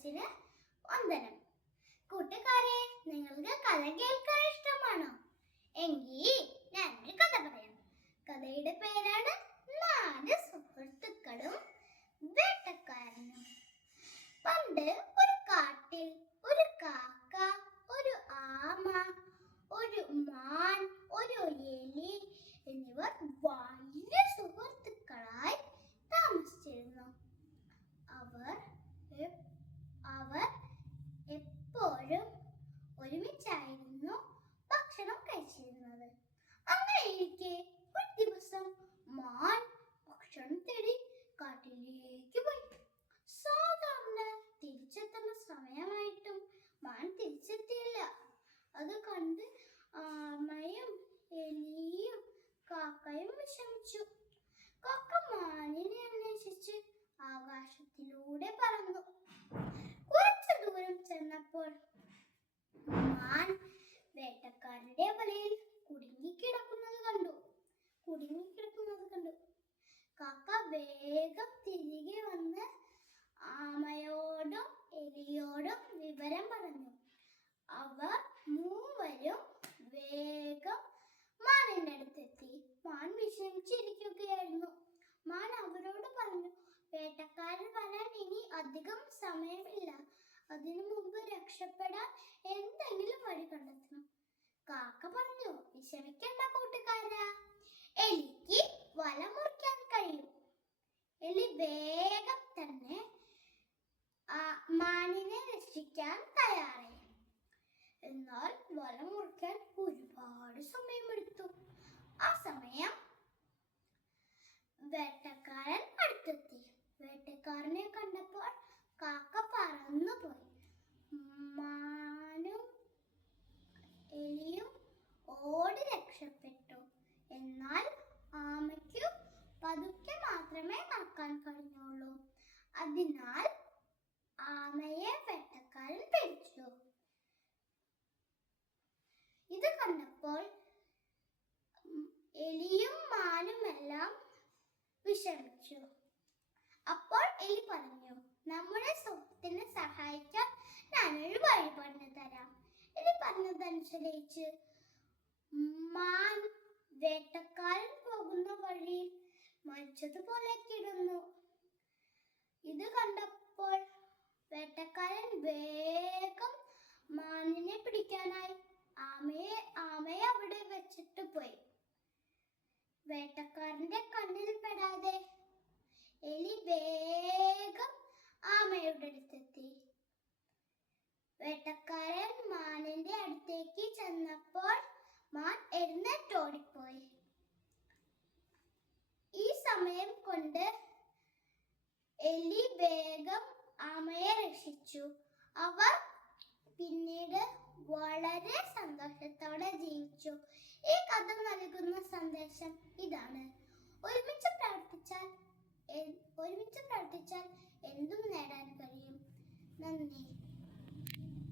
മനസ്സിന് വന്ദനം. കൂട്ടുകാരെ നിങ്ങൾക്ക് കഥ കേൾക്കാൻ ഇഷ്ടമാണോ കുടുങ്ങിക്കിടക്കുന്നത് കണ്ടു. കാക്ക വേഗം തിരികെ വന്ന് ആമയോടും എലിയോടും വിവരം പറഞ്ഞു. അവർ മൂവരും വേഗം മാനിന്റെ അടുത്തെത്തി മാൻ വിഷമിച്ചിരിക്കുകയായിരുന്നു. മാൻ അവരോട് പറഞ്ഞു വേട്ടക്കാരൻ വരാൻ ഇനി അധികം സമയമില്ല. അതിനു മുമ്പ് രക്ഷപ്പെടാൻ എന്തെങ്കിലും വഴി കണ്ടെത്തണം. കാക്ക പറഞ്ഞു വിഷമിക്കേണ്ട കൂട്ടുകാരാ. എലിക്ക് വല മുറിക്കാൻ കഴിയും. എലി വേഗം തന്നെ ആ മാനിനെ രക്ഷിക്കാൻ തയ്യാറായി. എന്നാൽ വല മുറിക്കാൻ ഒരുപാട് സമയമെടുത്തു. ആ സമയം വേട്ടക്കാരൻ അടുത്തെത്തി. വേട്ടക്കാരനെ കണ്ടപ്പോൾ കാക്ക പറന്നു പോയി മാനും എലിയും ഓടി രക്ഷപ്പെട്ടു. എന്നാൽ ആമയ്ക്കു പതുക്കെ മാത്രമേ നടക്കാൻ കഴിഞ്ഞുള്ളൂ. അതിനാൽ ആമയെ വെട്ടക്കാരൻ പിടിച്ചു. ഇത് കണ്ടപ്പോൾ എലിയും മാനുമെല്ലാം വിഷമിച്ചു. അപ്പോൾ എലി പറഞ്ഞു നമ്മുടെ സുഹൃത്തിനെ സഹായിക്കാൻ ഞാനൊരു വഴി പറഞ്ഞു തരാം എലി പറഞ്ഞതനുസരിച്ച് മാൻ വേട്ടക്കാരൻ പോകുന്ന വഴിയിൽ മരിച്ചതുപോലെ കിടന്നു. ഇത് കണ്ടപ്പോൾ വേട്ടക്കാരൻ വേഗം മാനിനെ പിടിക്കാനായി ആമയെ ആമയെ അവിടെ വെച്ചിട്ട് പോയി. വേട്ടക്കാരന്റെ കണ്ണിൽ പെടാതെ എലി വേഗം ആമയുടെ അടുത്തെത്തി. വേട്ടക്കാരൻ മാനിന്റെ അടുത്തേക്ക് ചെന്നപ്പോൾ മാൻ എഴുന്നേറ്റോടിപ്പോയി ഈ സമയം കൊണ്ട് എലി വേഗം ആമയെ രക്ഷിച്ചു. അവർ പിന്നീട് വളരെ സന്തോഷത്തോടെ ജീവിച്ചു. ഈ കഥ നൽകുന്ന സന്ദേശം ഇതാണ്. ഒരുമിച്ച് പ്രവർത്തിച്ചാൽ ഒരുമിച്ച് പ്രവർത്തിച്ചാൽ എന്തും നേടാൻ കഴിയും. നന്ദി.